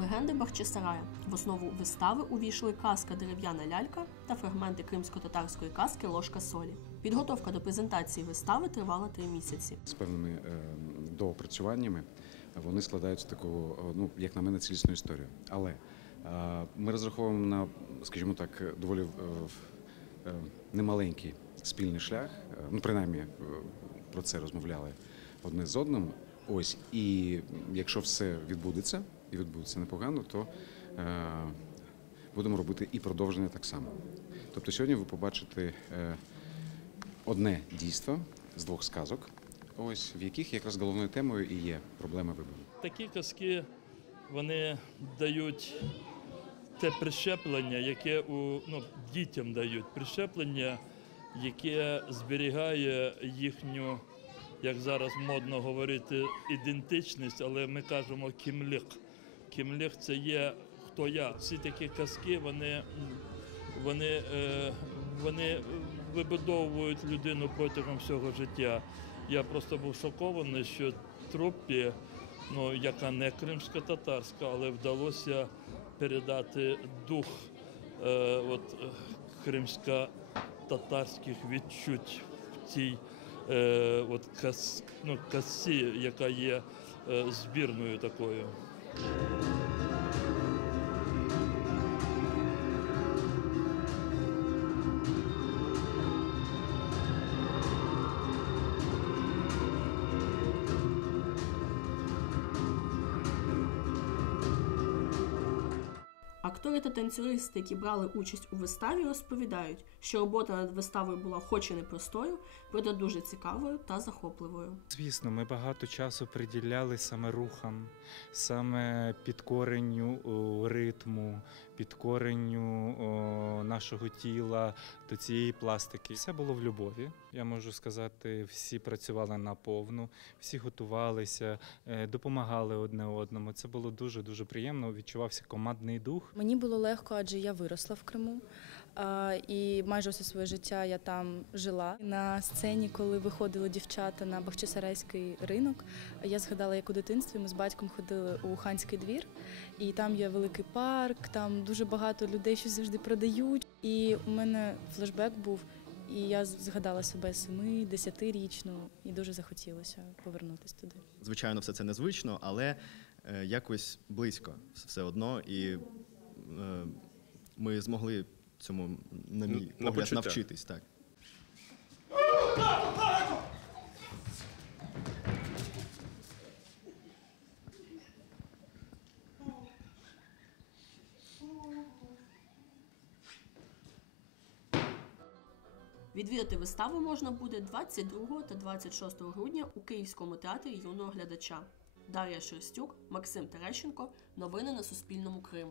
Легенди Бахчисарая. В основу вистави увійшли казка «Дерев'яна лялька» та фрагменти кримсько-татарської казки «Ложка солі». Підготовка до презентації вистави тривала 3 місяці. З певними доопрацюваннями вони складаються таку, як на мене, цілісну історію. Але ми розраховуємо на, скажімо так, доволі немаленький спільний шлях. Принаймні про це розмовляли одне з одним. Ось, і якщо все відбудеться, і відбудеться непогано, то будемо робити і продовження так само. Тобто сьогодні ви побачите одне дійство з 2 сказок, ось, в яких якраз головною темою і є проблема вибору. Такі казки, вони дають те прищеплення, яке дітям дають, прищеплення, яке зберігає їхню, як зараз модно говорити, ідентичність, але ми кажемо кімлік. Кімлік – це є хто я. Всі такі казки, вони вибудовують людину протягом всього життя. Я просто був шокований, що труппі, яка не кримсько-татарська, але вдалося передати дух кримсько-татарських відчуть в цій казці, яка є збірною такою. Актори та танцюристи, які брали участь у виставі, розповідають, що робота над виставою була хоч і непростою, проте дуже цікавою та захопливою. Звісно, ми багато часу приділяли саме рухам, саме підкоренню ритму, підкоренню нашого тіла до цієї пластики. Все було в любові, я можу сказати, всі працювали наповну, всі готувалися, допомагали одне одному. Це було дуже-дуже приємно, відчувався командний дух. Мені було легко, адже я виросла в Криму, і майже все своє життя я там жила. На сцені, коли виходили дівчата на Бахчисарайський ринок, я згадала, як у дитинстві ми з батьком ходили у Ханський двір, і там є великий парк, там дуже багато людей щось завжди продають. І у мене флешбек був, і я згадала себе 7-10-річну, і дуже захотілося повернутися туди. Звичайно, все це незвично, але якось близько все одно, і ми змогли цьому, на мій погляд, навчитись. Так. Відвідати виставу можна буде 22 та 26 грудня у Київському театрі юного глядача. Дар'я Шерстюк, Максим Терещенко. Новини на Суспільному. Крим.